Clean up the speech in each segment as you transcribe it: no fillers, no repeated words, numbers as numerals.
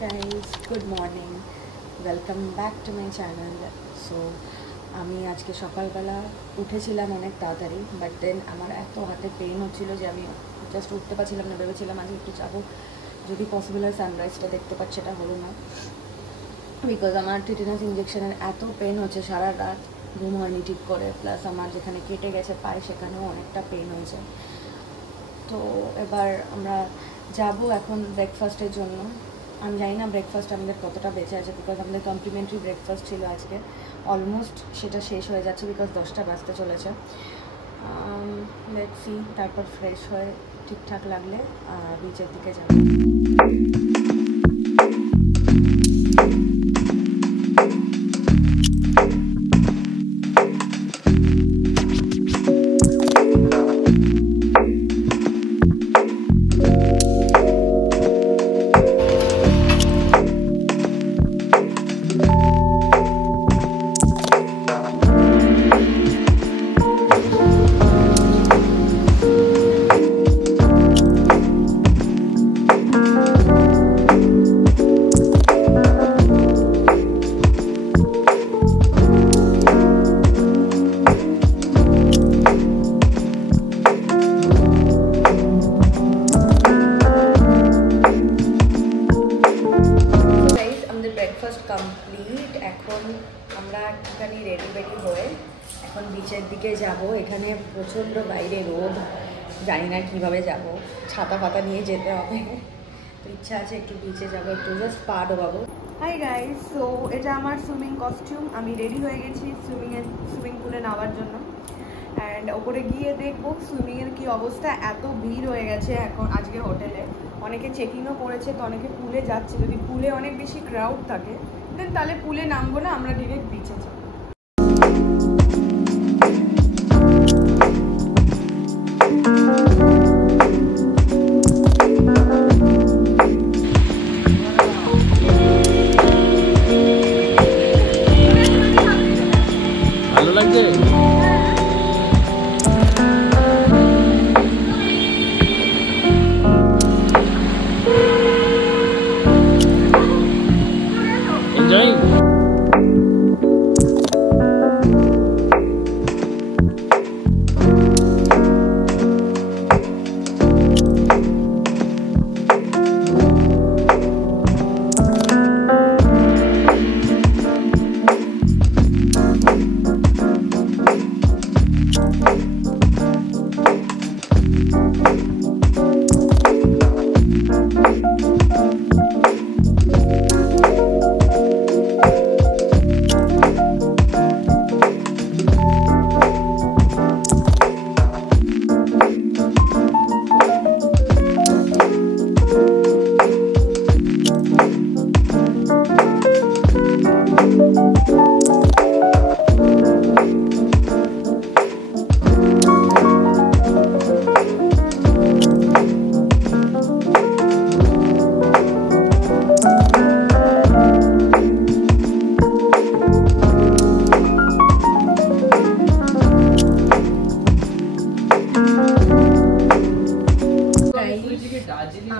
guys, good morning, welcome back to my channel. So আমি আজকে সকালবেলা উঠেছিলাম অনেক তাড়াতাড়ি, বাট দেন আমার এত হাতে পেইন হচ্ছিল যে আমি জাস্ট উঠতে পারছিলাম না। ভেবেছিলাম আজকে একটু যাবো, যদি পসিবল হয় সানরাইজটা দেখতে পাচ্ছি, সেটা হলো না বিকজ আমার টিটেনাস ইঞ্জেকশনের এত পেন হচ্ছে, সারা রাত ঘুম হয়নি ঠিক করে, প্লাস আমার যেখানে কেটে গেছে পায়ে সেখানেও অনেকটা পেন হয়েছে। তো এবার আমরা যাব এখন ব্রেকফাস্টের জন্য। আমি জানি না ব্রেকফাস্ট আমাদের কতটা বেঁচে আছে, বিকজ আমাদের কমপ্লিমেন্টারি ব্রেকফাস্ট ছিল আজকে, অলমোস্ট সেটা শেষ হয়ে যাচ্ছে বিকজ 10টা বাজতে চলেছে। লেটস সি, তারপর ফ্রেশ হয়ে ঠিকঠাক লাগলে বিচের দিকে যাব। কমপ্লিট, এখন আমরা একটুখানি রেডি হয়ে এখন বিচের দিকে যাব। এখানে প্রচণ্ড বাইরে রোদ, জানি না কীভাবে যাব, ছাতা ফাতা নিয়ে যেতে হবে। তো ইচ্ছা আছে একটু বিচে যাবো, একটু জাস্ট পা ডোবাবো। হাই গাইস, সো এটা আমার সুইমিং কস্টিউম। আমি রেডি হয়ে গেছি সুইমিং পুলে নামার জন্য। অ্যান্ড ওপরে গিয়ে দেখবো সুইমিংয়ের কী অবস্থা। এত ভিড় হয়ে গেছে এখন আজকে হোটেলে, অনেকে চেকিংও করেছে, তো অনেকে পুলে যাচ্ছে। যদি পুলে অনেক বেশি ক্রাউড থাকে দেন তাহলে পুলে নামবো না, আমরা ডিরেক্ট বিচে যাবো। ভালো লাগছে? Enjoying?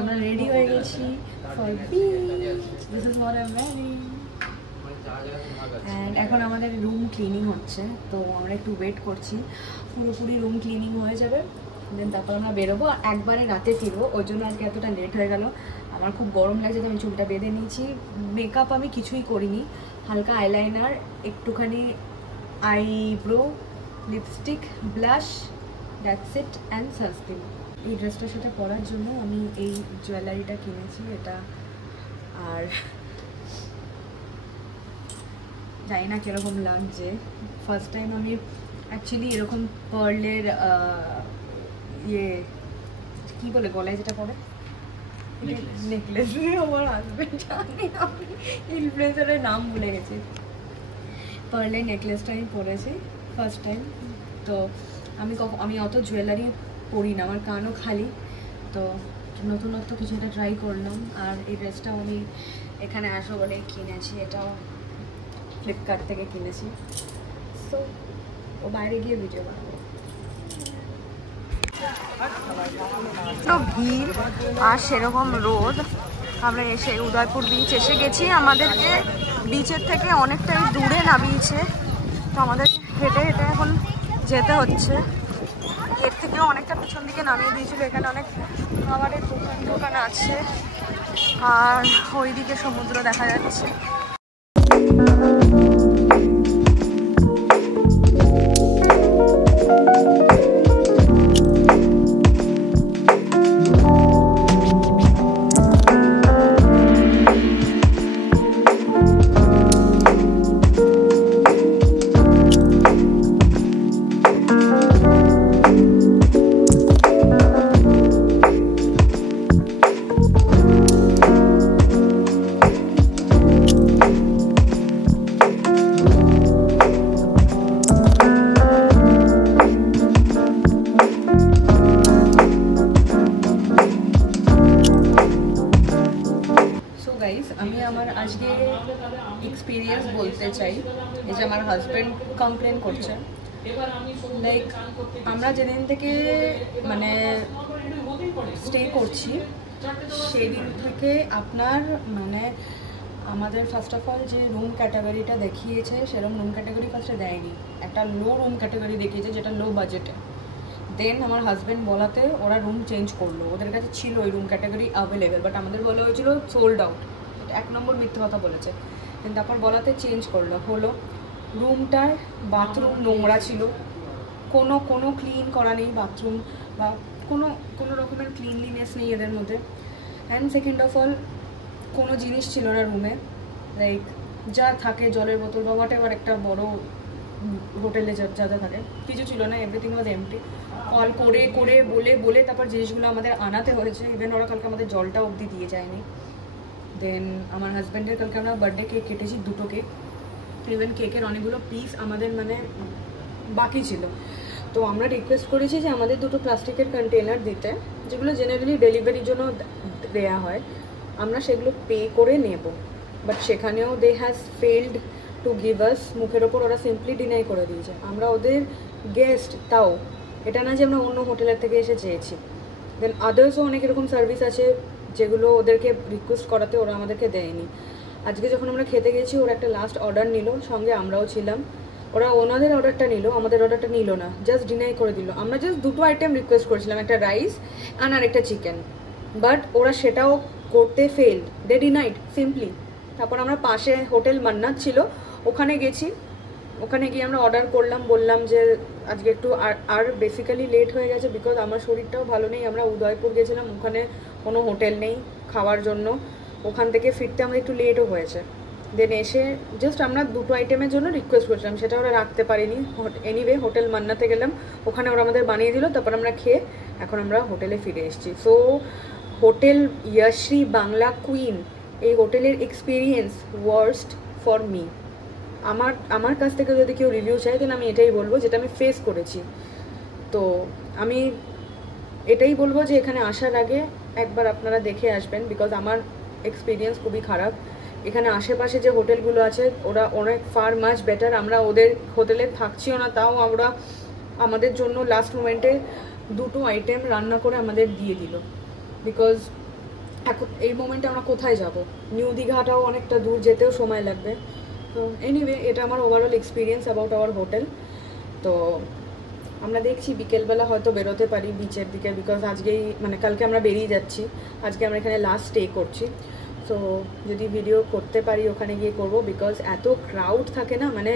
আমরা রেডি হয়ে গেছি for beach. This is what I am wearing. And এখন আমাদের রুম ক্লিনিং হচ্ছে, তো আমরা একটু ওয়েট করছি, পুরোপুরি রুম ক্লিনিং হয়ে যাবে, দেন তারপর আমরা বেরোবো। একবারে রাতে ফিরবো, ওই জন্য আজকে এতটা লেট হয়ে গেল। আমার খুব গরম লাগছে, তো আমি চুলটা বেঁধে নিয়েছি। মেকআপ আমি কিছুই করিনি, হালকা আইলাইনার, একটুখানি eyebrow, lipstick, blush, that's it, and sunscreen. এই ড্রেসটার সাথে পরার জন্য আমি এই জুয়েলারিটা কিনেছি, এটা। আর জানি না কীরকম লাগছে, ফার্স্ট টাইম আমি অ্যাকচুয়ালি এরকম পার্লের ইয়ে কী বলে গলায় যেটা পরে নেকলেস, আমার হাজব্যান্ড জানি, আমি ইনফ্লুয়েন্সারের নাম ভুলে গেছি। পার্লের নেকলেসটা আমি পরেছি ফার্স্ট টাইম। তো আমি অত জুয়েলারি পরি না, আমার কানও খালি, তো নতুনত্ব কিছু একটা ট্রাই করলাম। আর এই ড্রেসটাও আমি এখানে আসবো বলে কিনেছি, এটাও ফ্লিপকার্ট থেকে কিনেছি। সো ও বাইরে গিয়ে ভিডিও বানাবো। তো ভিড় আর সেরকম রোদ, আমরা এসে উদয়পুর বিচ এসে গেছি। আমাদেরকে বিচের থেকে অনেকটাই দূরে নামিয়েছে, তো আমাদের হেঁটে হেঁটে এখন যেতে হচ্ছে। এর থেকেও অনেকটা পিছন দিকে নামিয়ে দিয়েছিল। এখানে অনেক খাবারের দোকান আছে আর ওইদিকে সমুদ্র দেখা যাচ্ছে। আমি আমার আজকে এক্সপিরিয়েন্স বলতে চাই। এই যে আমার হাজব্যান্ড কমপ্লেন করছে, লাইক আমরা যেদিন থেকে মানে স্টে করছি সেই দিন থেকে আপনার মানে আমাদের ফার্স্ট অফ অল যে রুম ক্যাটাগরিটা দেখিয়েছে সেরকম রুম ক্যাটাগরি ফার্স্টে দেয়নি, একটা লো রুম ক্যাটাগরি দেখিয়েছে যেটা লো বাজেটে। দেন আমার হাজব্যান্ড বলাতে ওরা রুম চেঞ্জ করলো, ওদের কাছে ছিল ওই রুম ক্যাটাগরি অ্যাভেলেবেল, বাট আমাদের বলা হয়েছিল সোল্ড আউট। এক নম্বর মিথ্যে কথা বলেছে। দেন তারপর বলাতে চেঞ্জ হলো। রুমটার বাথরুম নোংরা ছিল, কোনো ক্লিন করা নেই বাথরুম বা কোনো রকমের ক্লিনলিনেস নেই এদের মধ্যে। অ্যান্ড সেকেন্ড অফ অল কোনো জিনিস ছিল না রুমে, লাইক যা থাকে জলের বোতল বা হোয়াট এভার একটা বড় হোটেলে যা যা থাকে কিছু ছিল না, এভরিথিং ওয়াজ এমটি। কল করে বলে তারপর জিনিসগুলো আমাদের আনাতে হয়েছে। ইভেন ওরা কালকে আমাদের জলটা অবধি দিয়ে যায়নি। দেন আমার হাজব্যান্ডের কালকে আমরা বার্থডে কেক কেটেছি, 2টো কেক। ইভেন কেকের অনেকগুলো পিস আমাদের মানে বাকি ছিল, তো আমরা রিকোয়েস্ট করেছি যে আমাদের 2টো প্লাস্টিকের কন্টেনার দিতে, যেগুলো জেনারেলি ডেলিভারির জন্য দেয়া হয়, আমরা সেগুলো পে করে নেব। বাট সেখানেও they has failed to give us. মুখের ওপর ওরা সিম্পলি ডিনাই করে দিয়েছে। আমরা ওদের গেস্ট, তাও এটা না যে আমরা অন্য হোটেলের থেকে এসে চেয়েছি। দেন আদার্সও অনেক এরকম সার্ভিস আছে যেগুলো ওদেরকে রিকোয়েস্ট করাতে ওরা আমাদেরকে দেয়নি। আজকে যখন আমরা খেতে গেছি ওরা একটা লাস্ট অর্ডার নিল, সঙ্গে আমরাও ছিলাম। ওরা ওনাদের অর্ডারটা নিল, আমাদের অর্ডারটা নিল না, জাস্ট ডিনাই করে দিল। আমরা জাস্ট 2টো আইটেম রিকোয়েস্ট করেছিলাম, একটা রাইস আর একটা চিকেন, বাট ওরা সেটাও করতে ফেলড, দে ডিনাইড সিম্পলি। তারপর আমরা পাশে হোটেল মান্নাত ছিল, ওখানে গেছি। ওখানে গিয়ে আমরা অর্ডার করলাম, বললাম যে আজকে একটু আর বেসিক্যালি লেট হয়ে গেছে বিকজ আমার শরীরটাও ভালো নেই। আমরা উদয়পুর গেছিলাম, ওখানে কোনো হোটেল নেই খাওয়ার জন্য, ওখান থেকে ফিরতে আমাদের একটু লেটও হয়েছে। দেন এসে জাস্ট আমরা 2টো আইটেমের জন্য রিকোয়েস্ট করেছিলাম, সেটা ওরা রাখতে পারিনি। এনিওয়ে হোটেল মান্নাতে গেলাম, ওখানে ওরা আমাদের বানিয়ে দিল। তারপর আমরা খেয়ে এখন আমরা হোটেলে ফিরে এসেছি। সো হোটেল ইয়াশ্রী বাংলা কুইন, এই হোটেলের এক্সপিরিয়েন্স ওয়ার্স্ট ফর মি। আমার কাছ থেকে যদি কেউ রিভিউ চায় তাহলে আমি এটাই বলবো যেটা আমি ফেস করেছি। তো আমি এটাই বলবো যে এখানে আসার আগে একবার আপনারা দেখে আসবেন, বিকজ আমার এক্সপিরিয়েন্স খুবই খারাপ। এখানে আশেপাশে যে হোটেলগুলো আছে ওরা অনেক ফার মাচ বেটার। আমরা ওদের হোটেলে থাকছিও না, তাও আমরা আমাদের জন্য লাস্ট মোমেন্টে 2টো আইটেম রান্না করে আমাদের দিয়ে দিল। বিকজ এখন এই মোমেন্টে আমরা কোথায় যাব? নিউ দীঘাটাও অনেকটা দূর, যেতেও সময় লাগবে। তো এনিওয়ে এটা আমার overall experience about our hotel. তো আমরা দেখছি বিকেলবেলা হয়তো বেরোতে পারি বিচের দিকে, বিকজ আজকেই মানে কালকে আমরা বেরিয়ে যাচ্ছি, আজকে আমরা এখানে লাস্ট স্টে করছি। সো যদি ভিডিও করতে পারি ওখানে গিয়ে করব, বিকজ এত ক্রাউড থাকে না, মানে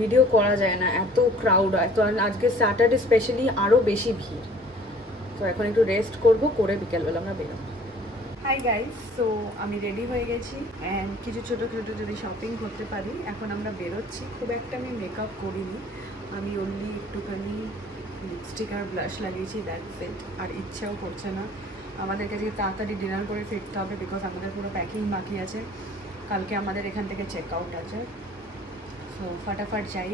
ভিডিও করা যায় না, এত ক্রাউড হয়। তো আজকে স্যাটারডে স্পেশালি আরও বেশি ভিড়। তো এখন একটু রেস্ট করব, করে বিকেলবেলা আমরা বেরোবো। হাই গাইস, সো আমি রেডি হয়ে গেছি অ্যান্ড কিছু ছোটো যদি শপিং করতে পারি। এখন আমরা বেরোচ্ছি। খুব একটা আমি মেকআপ করিনি, আমি অনলি একটুখানি লিপস্টিক আর ব্লাশ লাগিয়েছি, দ্যাটস ইট। আর ইচ্ছাও করছে না। আমাদেরকে আজকে তাড়াতাড়ি ডিনার করে ফিরতে হবে, বিকজ আমাদের পুরো প্যাকিং বাকি আছে। কালকে আমাদের এখান থেকে চেক আউট আছে। সো ফটাফট যাই,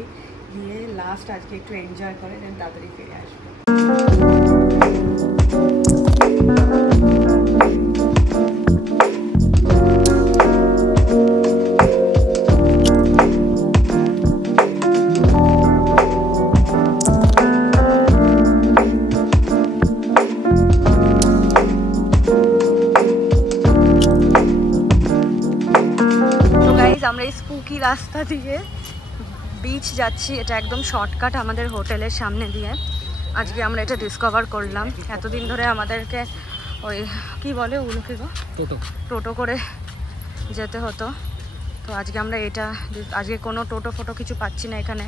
গিয়ে লাস্ট আজকে একটু এনজয় করে দেন তাড়াতাড়ি ফিরে আসবো। আমরা এই স্পুকি রাস্তা দিয়ে বিচ যাচ্ছি। এটা একদম শর্টকাট আমাদের হোটেলের সামনে দিয়ে। আজকে আমরা এটা ডিসকভার করলাম। এতদিন ধরে আমাদেরকে ওই কি বলে ওগুলোকে গো, টোটো করে যেতে হতো। তো আজকে আমরা আজকে কোনো টোটো ফোটো কিছু পাচ্ছি না এখানে,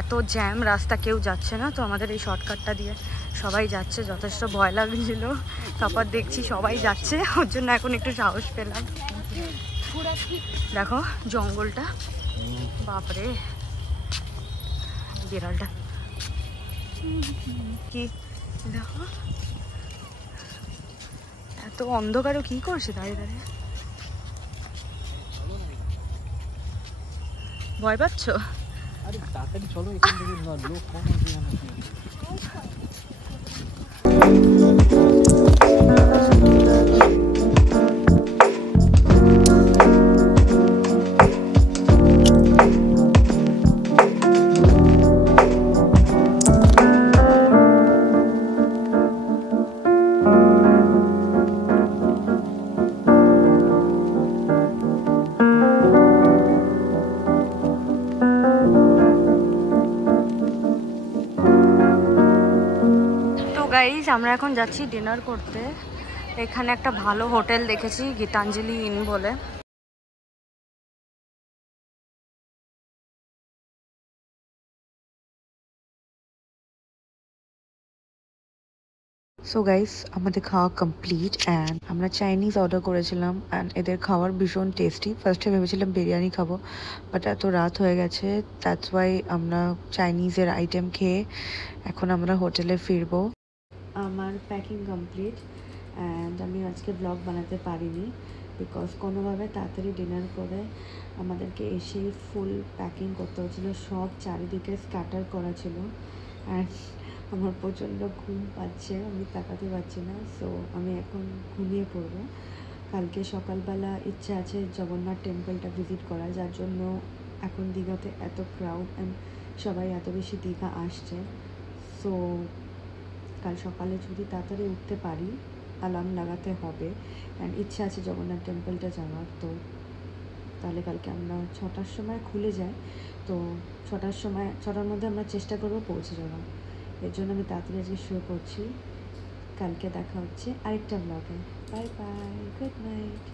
এত জ্যাম রাস্তা, কেউ যাচ্ছে না। তো আমাদের এই শর্টকাটটা দিয়ে সবাই যাচ্ছে। যথেষ্ট ভয় লাগছিল, তারপর দেখছি সবাই যাচ্ছে, ওর জন্য এখন একটু সাহস পেলাম। দেখো জঙ্গলটা, বাপরে বিড়ালটা কি দেখো, এত অন্ধকারও কি করছে দাঁড়িয়ে দাঁড়িয়ে। ভয় পাচ্ছ? আরে তাড়াতাড়ি চলো এখান থেকে, লোক কম আছে। গাইস আমরা এখন যাচ্ছি ডিনার করতে। এখানে একটা ভালো হোটেল দেখেছি, গীতাঞ্জলি ইন বলে। সো গাইস আমাদের খাওয়া কমপ্লিট অ্যান্ড আমরা চাইনিজ অর্ডার করেছিলাম অ্যান্ড এদের খাওয়ার ভীষণ টেস্টি। ফার্স্টে ভেবেছিলাম বিরিয়ানি খাবো, বাট এত রাত হয়ে গেছে, দ্যাটস ওয়াই আমরা চাইনিজের আইটেম খেয়ে এখন আমরা হোটেলে ফিরবো। আমার প্যাকিং কমপ্লিট অ্যান্ড আমি আজকে ব্লগ বানাতে পারিনি বিকজ কোনোভাবে তাড়াতাড়ি ডিনার করে আমাদেরকে এসেই ফুল প্যাকিং করতে হচ্ছিলো। সব চারিদিকে স্ক্যাটার করা ছিল অ্যান্ড আমার প্রচণ্ড ঘুম পাচ্ছে, আমি তাকাতে পারছি না। সো আমি এখন ঘুমিয়ে পড়বো। কালকে সকালবেলা ইচ্ছা আছে জগন্নাথ টেম্পলটা ভিজিট করা, যার জন্য এখন দীঘাতে এত ক্রাউড অ্যান্ড সবাই এত বেশি দীঘা আসছে। সো কাল সকালে যদি তাড়াতাড়ি উঠতে পারি, অ্যালার্ম লাগাতে হবে অ্যান্ড ইচ্ছা আছে জগন্নাথ টেম্পলটা যাওয়ার। তো তাহলে কালকে আমরা 6টার সময় খুলে যায়, তো 6টার মধ্যে আমরা চেষ্টা করবো পৌঁছে যাওয়া। এর জন্য আমি তাড়াতাড়ি আজকে শুরু করছি। কালকে দেখা হচ্ছে আরেকটা ব্লগে। Bye bye, good night.